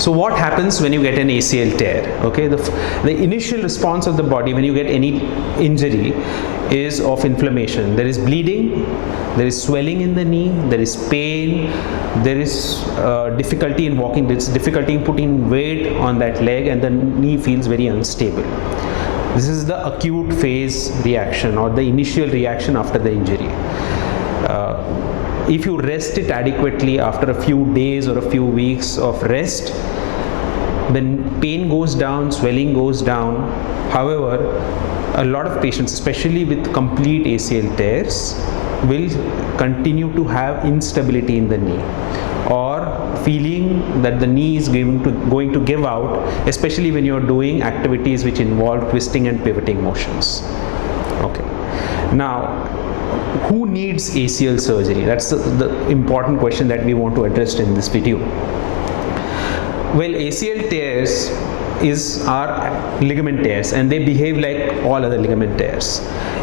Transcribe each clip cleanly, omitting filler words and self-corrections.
So what happens when you get an ACL tear? Okay, the initial response of the body when you get any injury is of inflammation. There is bleeding, there is swelling in the knee, there is pain, there is difficulty in walking, there is difficulty in putting weight on that leg, and the knee feels very unstable. This is the acute phase reaction or the initial reaction after the injury. If you rest it adequately after a few days or a few weeks of rest, then pain goes down, swelling goes down. However, a lot of patients, especially with complete ACL tears, will continue to have instability in the knee or feeling that the knee is going to give out, especially when you're doing activities which involve twisting and pivoting motions. Okay. Now, who needs ACL surgery? That's the important question that we want to address in this video. Well, ACL tears are ligament tears, and they behave like all other ligament tears.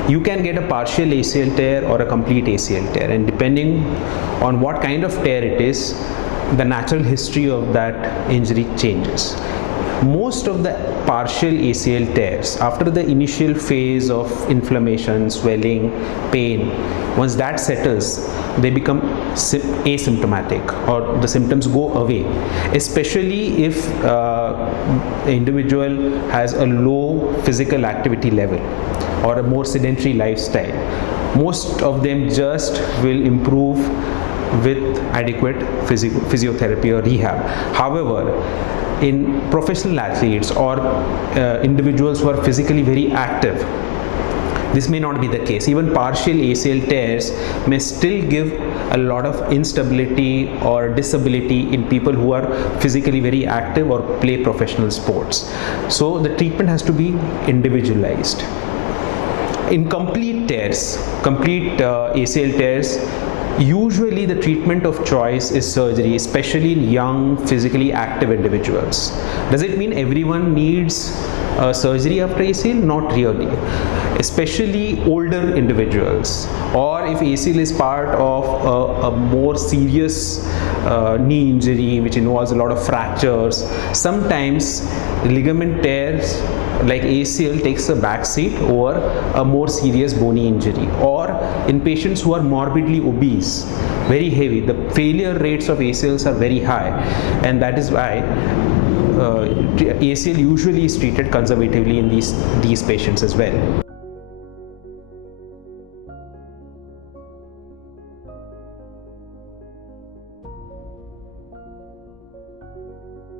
You can get a partial ACL tear or a complete ACL tear, and depending on what kind of tear it is, the natural history of that injury changes. Most of the partial ACL tears, after the initial phase of inflammation, swelling, pain, once that settles, they become asymptomatic, or the symptoms go away, especially if the individual has a low physical activity level or a more sedentary lifestyle. Most of them just will improve with adequate physiotherapy or rehab. However, in professional athletes or individuals who are physically very active, this may not be the case. Even partial ACL tears may still give a lot of instability or disability in people who are physically very active or play professional sports. So the treatment has to be individualized. In complete tears, complete ACL tears, usually the treatment of choice is surgery, especially in young, physically active individuals. Does it mean everyone needs surgery after ACL? Not really. Especially older individuals, or if ACL is part of a more serious knee injury which involves a lot of fractures, sometimes ligament tears like ACL takes a back seat over a more serious bony injury. Or in patients who are morbidly obese, very heavy, the failure rates of ACLs are very high, and that is why ACL usually is treated conservatively in these patients as well.